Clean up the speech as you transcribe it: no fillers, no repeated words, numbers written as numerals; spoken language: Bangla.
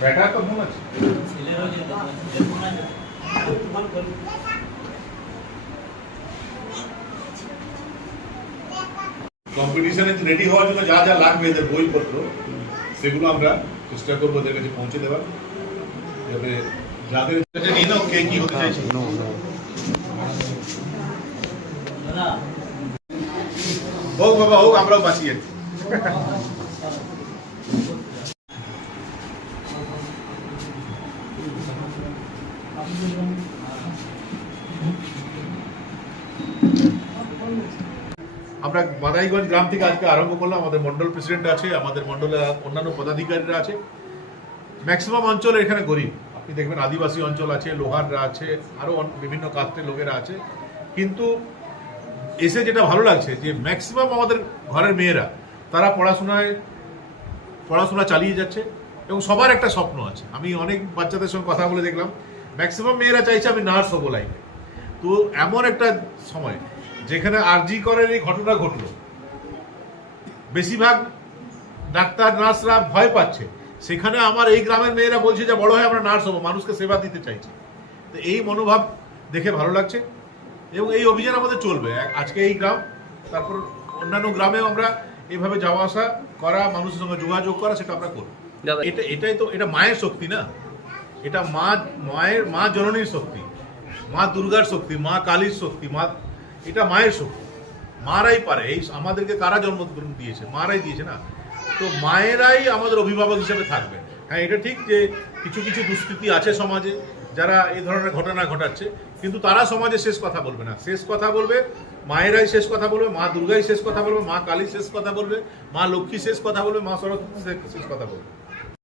बैठा तो हूँ কম্পিটিশনে রেডি হওয়ার জন্য যা যা লাগবে এদের বইপত্র সেগুলো আমরা চেষ্টা করবো ওদের কাছে পৌঁছে দেওয়ার, যাতে যাদের কাছে নিয়ে নাও কে কি হতে চাইছে। হোক বাবা হোক, আমরাও বাঁচি আর কি। আমরা মাদাইগঞ্জ গ্রাম থেকে আজকে আরম্ভ করলাম। আমাদের মন্ডল প্রেসিডেন্ট আছে, আমাদের মন্ডলের অন্যান্য পদাধিকারীরা আছে। ম্যাক্সিমাম অঞ্চল এখানে গরিব, আপনি দেখবেন আদিবাসী অঞ্চল আছে, লোহাররা আছে, আরও বিভিন্ন কাস্টের লোকেরা আছে। কিন্তু এসে যেটা ভালো লাগছে যে ম্যাক্সিমাম আমাদের ঘরের মেয়েরা তারা পড়াশোনা চালিয়ে যাচ্ছে এবং সবার একটা স্বপ্ন আছে। আমি অনেক বাচ্চাদের সঙ্গে কথা বলে দেখলাম ম্যাক্সিমাম মেয়েরা চাইছে আমি নার্স হবো লাইফে। তো এমন একটা সময় যেখানে আরজি করের এই ঘটনা ঘটলো, বেশিরভাগ ডাক্তার নার্সরা ভয় পাচ্ছে, সেখানে আমার এই গ্রামের মেয়েরা বলছে যে বড় হয়ে আমরা নার্স হবো, মানুষকে সেবা দিতে চাইছে। তো এই মনোভাব দেখে ভালো লাগছে এবং এই অভিযান আমাদের চলবে। আজকে এই গ্রাম, তারপর অন্যান্য গ্রামেও আমরা এইভাবে যাওয়া আসা করা, মানুষের সঙ্গে যোগাযোগ করা, সেটা আমরা করব। এটাই তো, এটা মায়ের শক্তি না, এটা মা জননীর শক্তি, মা দুর্গার শক্তি, মা কালীর শক্তি, এটা মায়ের শক্তি। মারাই পারে, এই আমাদেরকে কারা জন্ম দিয়েছে? মারাই দিয়েছে না। তো মায়েরাই আমাদের অভিভাবক হিসেবে থাকবে। হ্যাঁ, এটা ঠিক যে কিছু কিছু দুষ্কৃতী আছে সমাজে যারা এই ধরনের ঘটনা ঘটাচ্ছে, কিন্তু তারা সমাজে শেষ কথা বলবে না। শেষ কথা বলবে মায়েরাই, শেষ কথা বলবে মা দুর্গাই, শেষ কথা বলবে মা কালী, শেষ কথা বলবে মা লক্ষ্মী, শেষ কথা বলবে মা সরস্বতী, শেষ কথা বলবে।